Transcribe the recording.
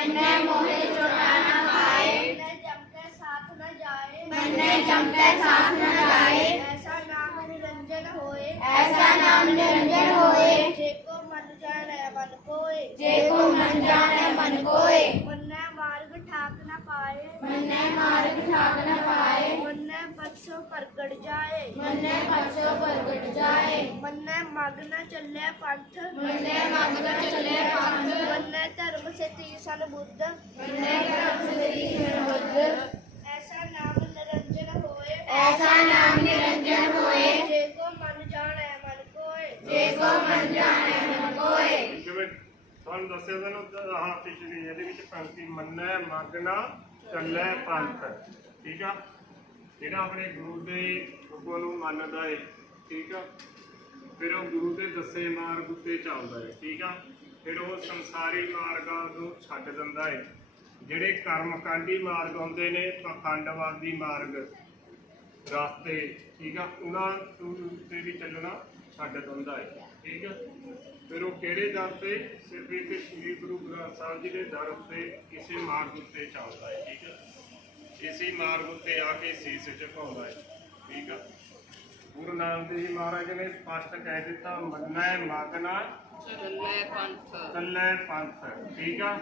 ਮੰਨੇ ਪਾਏ। ਮੰਨੇ ਜਾਏ। ਮੰਨੇ ਜਾਏ। ਨਿਰੰਜਨ ਹੋਏ। ਮਨ ਜਾਣੈ ਮਨ ਕੋਏ। ਜੇ ਕੋ ਮਨ ਮਨ ਮੰਨੇ ਮਾਰਗ ਠਾਕ ਨ ਪਾਏ। ਮੰਨੇ ਮਾਰਗ ਠਾਕ ਨ ਪਾਏ। ਮੰਨੇ ਪਛੋ ਪ੍ਰਗਟ ਜਾਏ। ਮੰਨੇ ਪਛੋ ਪ੍ਰਗਟ ਜਾਏ ਮੰਨੇ ਮਗ ਨ ਚੱਲੇ ਪੰਥ ਮੰਨੇ ਮੰਗ ਨ ਚੱਲੇ ਪੰਥ ਮੰਨੇ ਧਰਮ ਤੀਸਨ ਬੁੱਧ ਮੰਨੇ ਕਰਮ ਸ੍ਰੀ ਸਰਬੁੱਧ ਐਸਾ ਨਾਮ ਨਿਰੰਜਨ ਹੋਏ। ਐਸਾ ਨਾਮ ਨਿਰੰਜਨ ਹੋਏ। ਜੇ ਕੋ ਮਨ ਜਾਣੈ ਮਨ ਕੋਏ। ਜੇ ਕੋ ਮਨ ਜਾਣੈ ਮਨ ਕੋਏ। ਜਿਵੇਂ ਤੁਹਾਨੂੰ ਦੱਸਿਆ ਤੈਨੂੰ ਆਹ ਪਿਛਲੀ ਇਹਦੇ ਵਿੱਚ ਪੰਕਤੀ ਮੰਨੈ ਮਗਨਾ ਚੱਲੇ ਪੰਥ। ਠੀਕ ਆ? ਜਿਹੜਾ ਆਪਣੇ ਗੁਰੂ ਦੇ ਹੁਕਮ ਨੂੰ ਮੰਨਦਾ ਏ ਠੀਕ ਆ? ਫਿਰ ਉਹ ਗੁਰੂ ਦੇ ਦੱਸੇ ਮਾਰਗ ਉੱਤੇ ਚੱਲਦਾ ਏ ਠੀਕ ਆ? ਫਿਰ ਉਹ ਸੰਸਾਰੀ ਮਾਰਗਾਂ ਨੂੰ ਛੱਡ ਦਿੰਦਾ ਹੈ ਜਿਹੜੇ ਕਰਮਕਾਂਡੀ ਮਾਰਗ ਹੁੰਦੇ ਨੇ, ਪਖੰਡਵਾਦੀ ਮਾਰਗ। ਰਸਤੇ, ਠੀਕ ਆ? ਉਹਨਾਂ ਤੇ ਵੀ ਚੱਲਣਾ ਛੱਡ ਦਿੰਦਾ ਹੈ ਠੀਕ ਆ? ਫਿਰ ਉਹ ਕਿਹੜੇ ਦਰ ਤੇ? ਸਿਰਫ ਇੱਕ ਸ਼੍ਰੀ ਗੁਰੂ ਗ੍ਰੰਥ ਸਾਹਿਬ ਜੀ ਦੇ ਦਰ ਉੱਤੇ ਕਿਸੇ ਮਾਰਗ ਉੱਤੇ ਚੱਲਦਾ ਹੈ ਠੀਕ ਆ? ਇਸੇ ਮਾਰਗ ਉੱਤੇ ਆ ਕੇ ਸੀਸ ਝੁਕਾਉਂਦਾ ਹੈ ਨਾਨਕ ਦੇਵ ਜੀ ਮਹਾਰਾਜ ਨੇ ਸਪਸ਼ਟ ਕਹਿ ਦਿੱਤਾ ਮੰਨੈ ਮਗਨਾ ਚੱਲੇ ਪੰਥ। ਚੱਲੇ ਪੰਥ। ਠੀਕ ਆ?